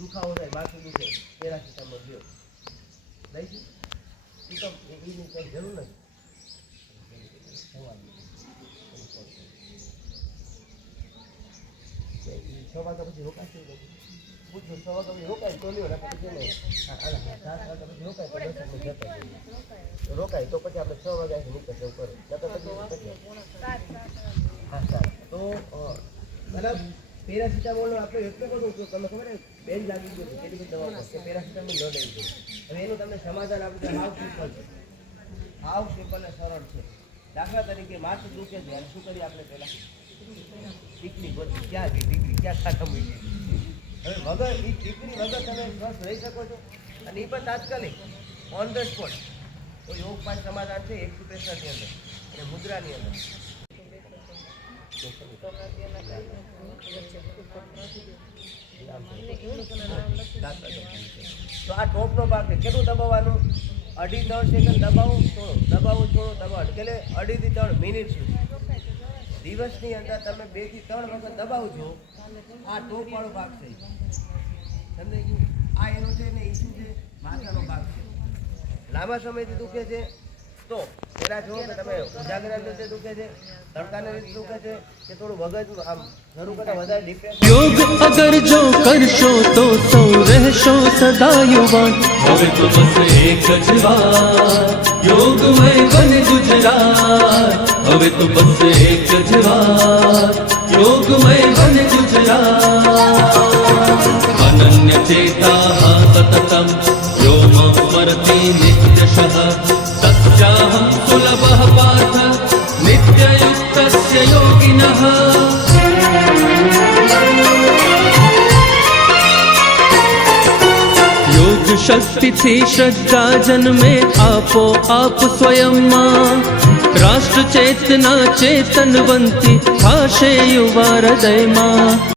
દુખાવો થાય, માથું દુખે, પેરાસિટામોલ લ્યો. લઈશું એ તો એની કંઈ જરૂર નથી. 6 વાગ્યા પછી રોકાશે પૂછો 6 વાગ્યા પછી રોકાય તો લ્યો, પછી નહીં 7 વાગ્યા પછી રોકાય તો રોકાય તો પછી આપણે 6 વાગ્યાથી નીકળે એવું કરો. હા સારું. તો મતલબ પેરાસિટામોલનો આપણે એટલો બધો ઉપયોગ તમને ખબર છે બેન લાગી ગયો કેટલી બધી દવાઓ કે પેરાસિટામોલ ન લેવી જોઈએ. હવે એનું તમને સમાધાન આપણે હાવ સિમ્પલ છે, હાવ સિમ્પલ અને સરળ છે. દાખલા તરીકે માથું દુખે છે અને શું કરીએ આપણે પહેલાં ટીકડી ગોતી, ક્યાં ગઈ ટીકડી, ક્યાં ખાતા મૂકી. હવે વગર એ ટીકડી વગર તમે સ્વસ્થ રહી શકો છો અને એ પણ તાત્કાલિક ઓન ધ સ્પોટ. તો યોગ 5 સમાધાન છે એક્યુપ્રેશરની અંદર અને મુદ્રાની અંદર. તો આ ટોપનો ભાગ છે. કેટલું દબાવવાનું? 2.5-3 સેકન્ડ દબાવો, છોડો, દબાવો, છોડો, દબાવો. એટલે 2.5 થી 3 મિનિટ સુધી દિવસની અંદર તમે 2 થી 3 વખત દબાવજો. આ ટોપવાળો ભાગ છે, સમજાઈ ગયું? આ એનો છે ને એ શું છે? માથાનો ભાગ છે. લાંબા સમયથી દુખે છે તો પહેલાં જુઓ કે તમે ઉજાગરા રીતે દુખે છે, તડકાને રીતે દુખે છે કે થોડું વગર આમ શરૂ કરતા વધારે ડિપ્રેશન. યોગ અગર જો કરશો તો સૌ રહેશો સદા યુવાન. હવે તો બસ એક જ વાર યોગમય બન ગુજરાત. હવે તો બસ એક જ વાર યોગમય બન ગુજરાત. અનન્ય ચેતા સતતમ યોમ સ્મરતિ નિત્યશઃ. સત્યાહમ સુલભઃ પાર્થ નિત્યયુક્તસ્ય યોગિનઃ. योग शक्ति थी श्रद्धा जन्मे आपो आप स्वयं मां. राष्ट्र चेतना चेतनवंती भाषे युवा हृदय मां.